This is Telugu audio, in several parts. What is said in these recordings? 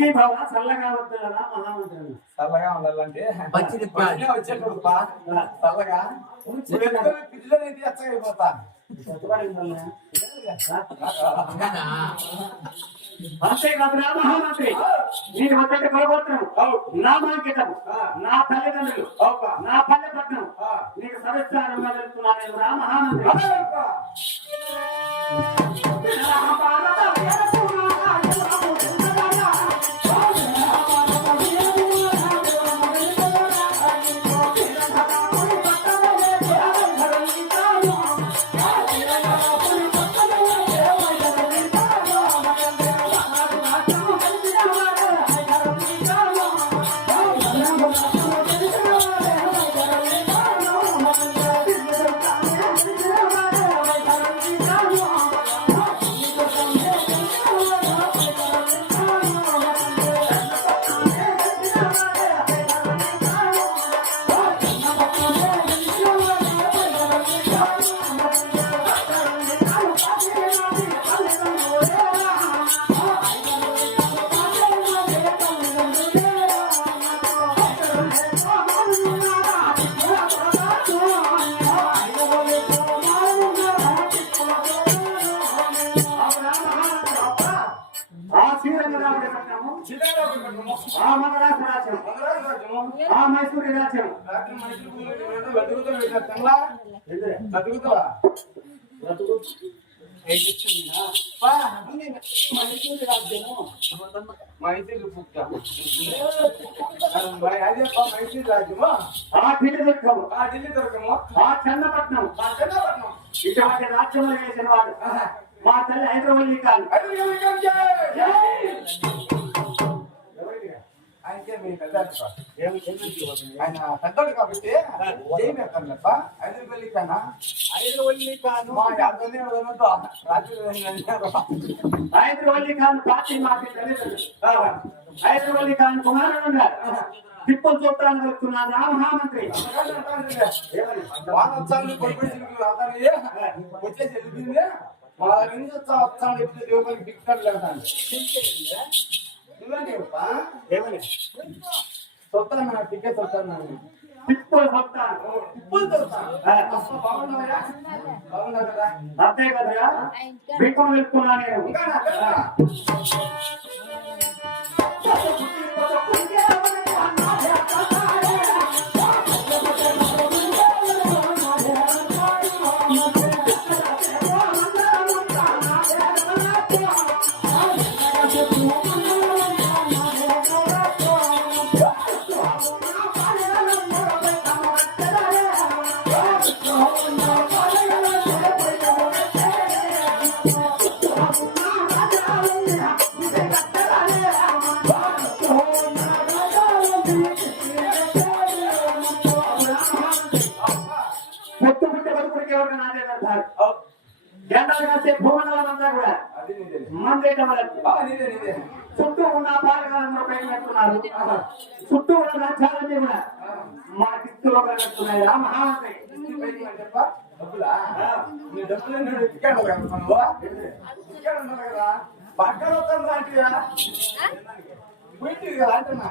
సుఖీ భవ చల్లగా వద్దులరా మహామంత్రులు చల్లగా ఉండాలంటే మంచిది చల్లగా. పిచ్చిలో నేను ఎచ్చగైపోతా అవునా? అంతేకాదురా మహామంత్రి నేను మొదటి కులగోత్రం నామాంకితం నా తల్లిదండ్రులు. నా పల్లె పట్టణం నీకు రా మహామంత్రి రాజ్యం. ఆ మైసూరి రాజ్యం. మైసూరి రాజ్యము. మైసూరు పుట్ట. అదే మైసూరు రాజ్యము? ఆ ఢిల్లీ దుర్గము ఆ ఢిల్లీ దొరకము? ఆ చిన్నపట్నం ఇటువంటి రాజ్యంలో వేసిన వాడు. మా తల్లి హైదరాబాద్ కాదు ఆయన పెద్దోడు కాబట్టి జైలు ఐదు పెళ్ళి కన్నా ఐదు వల్లి ఖాన్ మా యాదవని రాత్రి హైదరాబాద్ ఖాన్ పార్టీ మాకు తల్లిదండ్రులు కుమారుడు ఉన్నారు తిప్పలు చూడటానికి వస్తున్నాను మహామంత్రి వానొచ్చాను వచ్చేసి మా నుంచి వచ్చా ఎప్పుడు దేవుడికి బిక్కాడు వెళ్తాను వస్తాను నా టికెట్ కదా? అంతే కదరా? బిక్కలు వెళ్తున్నా నేను. అంతా కూడా. మందేట వరకు ఆ, నీదే నీదే. చుట్టూ ఉన్న పాలకాలంలో పైన పెట్టున్నారు చుట్టూ ఉన్న రాజ్యాలన్నీ కూడా. మా కిస్తులో పెడుతున్నాయి రా మహామంత్రి ఇంటి పైకి అని చెప్పా? డబ్బులా? నీ డబ్బులు నేను ఇక్కడ పెడతాను. ఇక్కడ ఉన్నారు కదా. పక్కన వస్తాను లాంటివా? పోయింది కదా అంటున్నా.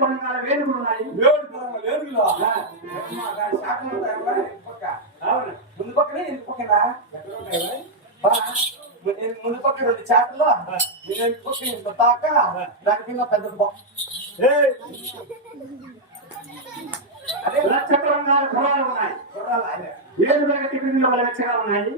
కొనగాల వేడుకలు ఉన్నాయి. ఏడు పక్క. అవును. ముందు పక్కనే ఇంటి పక్కన? ముందు- పక్క రెండు చేపలు నేను పక్క ఇంత తాక దాని కింద పెద్ద అదే నక్షత్రం బంగారు గుర్రాలు ఉన్నాయి. ఏడు క్రిందిలో వాళ్ళ వెచ్చగా ఉన్నాయి.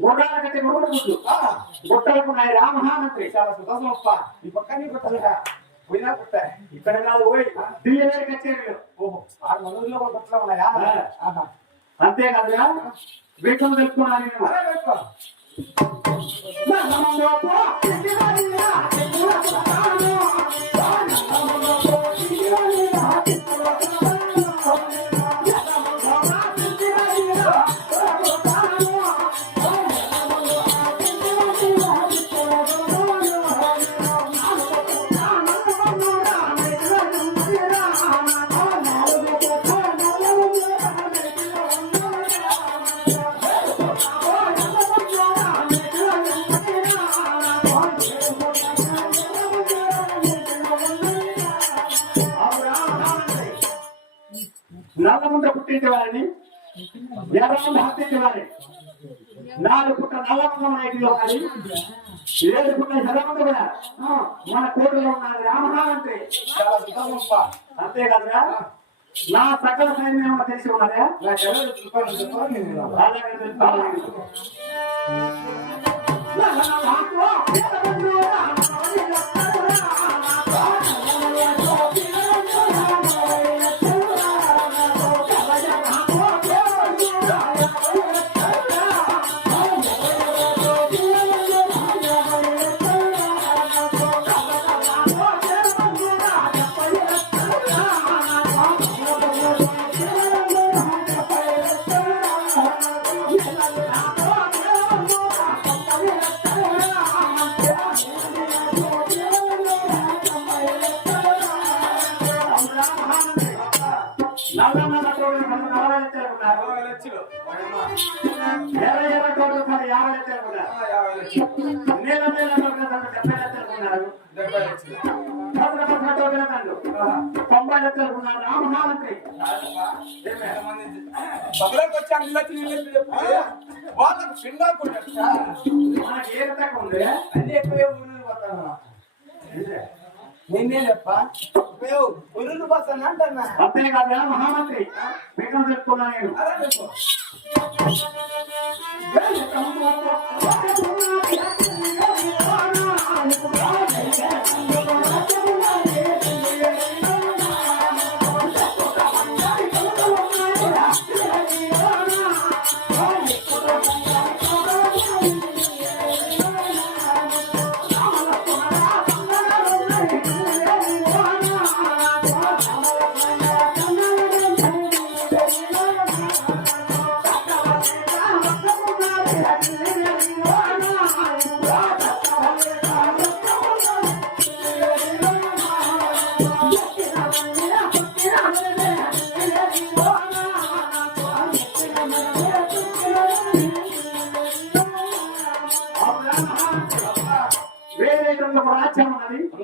గుర్రాల కట్టి గురువులు గుడ్లు. ఆ, గుట్టలకు ఉన్నాయి రామహామంత్రి చాలా సుఖం అప్ప ఈ పక్కనే గుట్టలుగా పోయినా గుట్ట ఇక్కడ కాదు పోయి. ఢిల్లీ వేరు కచేరీలు ఓహో ఆరు మందుల్లో కూడా గుట్టలు ఉన్నాయా. ఆహా. అంతేకాదుగా వీటిని తెలుసుకున్నాను నేను. ఎర్రముంద హత్తించే వారిని నాలుగు పుట్ట నల్లముంద నాయకులు కానీ ఏడు పుట్ట ఎర్రముంద కూడా మన కోటలో ఉన్నది రామహామంత్రి చాలా సుఖం అప్ప. నా సకల సైన్యం ఏమో తెలిసి ఉన్నదే? నాకు లక్షలు. ఓయమ్మ. ఎర్ర ఎర్ర యాభై లక్షలు ఉన్నారు. ఆ, యాభై లక్షలు. నీల డెబ్బై లక్షలు ఉన్నారు. పసర పసర తండ్రు తొంభై లక్షలు వచ్చి అన్ని లక్షలు వాళ్ళకు పిండా కొట్టారు. మనకి ఏ రకంగా ఉంది అన్ని ఎక్కువ ఊరు పోతాను అంతేకాదు మహామంత్రి. మీకు తెలుసుకున్నా నేను. అలా చెప్పు.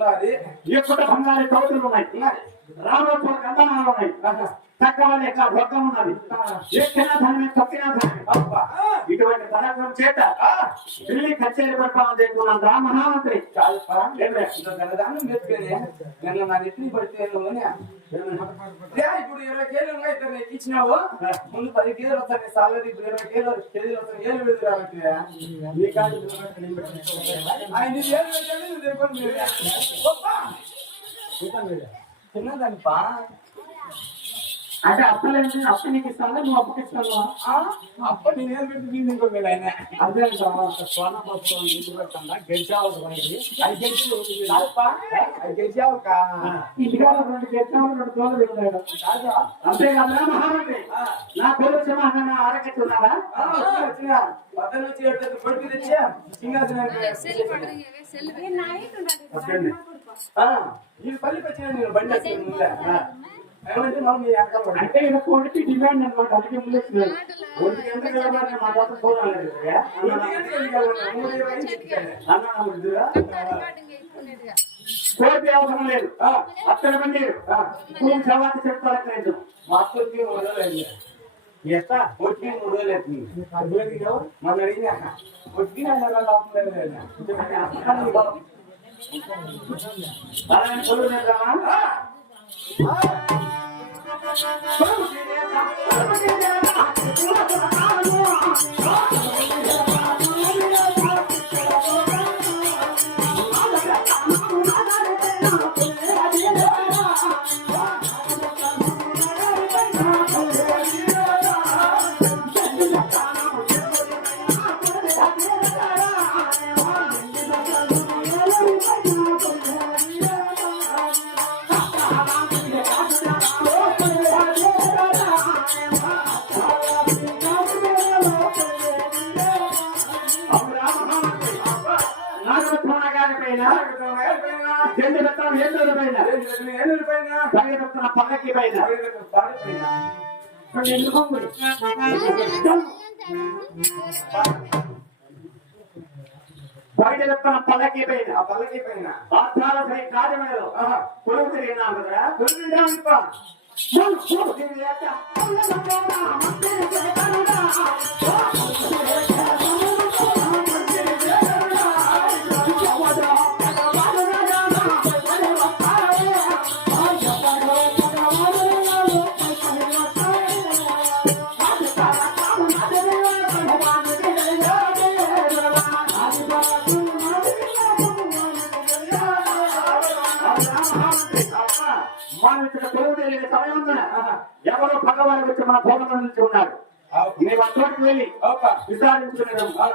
ఉన్నది ఉన్నది ఎక్కువ బంగారు కౌతులు ఉన్నాయి రామోత్సవ కందనాలు ఉన్నాయి తక్కువ లెక్క రొక్కం ఉన్నది ఎక్కిన ధనమే తొక్కిన ధనమే. అబ్బా. ఇటువంటి పరాక్రమం చేత ఢిల్లీ కచేరీ పరిపాలన చేస్తున్నాను రామ మహామంత్రి నిన్న నా నెత్తిని పడితే. రే, ఇప్పుడు ఇరవై కేజీలు ఉన్నాయి ఇద్దరు నీకు ఇచ్చినావు. ముందు పది కేజీలు వస్తాయి. సాలరీ ఇప్పుడు ఇరవై కేజీలు కేజీలు వస్తాయి. ఏళ్ళు పెట్టాలి నువ్వు రేపటి మీరే. అంటే అప్పలేంటి అప్పు నీకు ఇస్తాను నువ్వు అప్పుకి ఇస్తావా? ఆ? అప్పటి నేను ఏళ్ళు పెట్టి మీరు ఆయన అదే స్వర్ణ పత్రం ఇంటి పెట్టండా పోయింది అది గెలిచి. అది గెలిచావు కా. ఇంటికాడ రెండు గెలిచాము రెండు తోలు కాదా? అంతేకాదు. నా. పక్కన వచ్చి తెచ్చా పల్లికి వచ్చిన నేను బండి మనం. అంటే ఇలా కొడుకు డిమాండ్ అనమాట అందుకే ముందు ఒంటి గంట నిలబడి మా తాత ఇది ముద్దురా కోటి అవసరం లేదు. అత్తన పన్నీరు భూమి తర్వాత చెప్తారు మా అయింది. ఎట్లా ఒట్టి మూడు రోజులు అవుతుంది. మొన్న అడిగినా, ఒట్టి. అలాగే ఆ, ఆ, ಏನೇನು ಪೈನ ಪೈನ ಪಕ್ಕಕ್ಕೆ ಪೈನ பைடலப்பன பலகை பைனா பலகை பைனா பாத்தால பை காரியமேலோ குழுத்திரி என்ன ஆகுதுடா మనం ఇక్కడ పొరుగు తెలియని సమయం ఎవరో భగవాన్ వచ్చి మన భవనం నుంచి మేము అక్కడికి వెళ్ళి. విచారించుకున్నాం ఆ,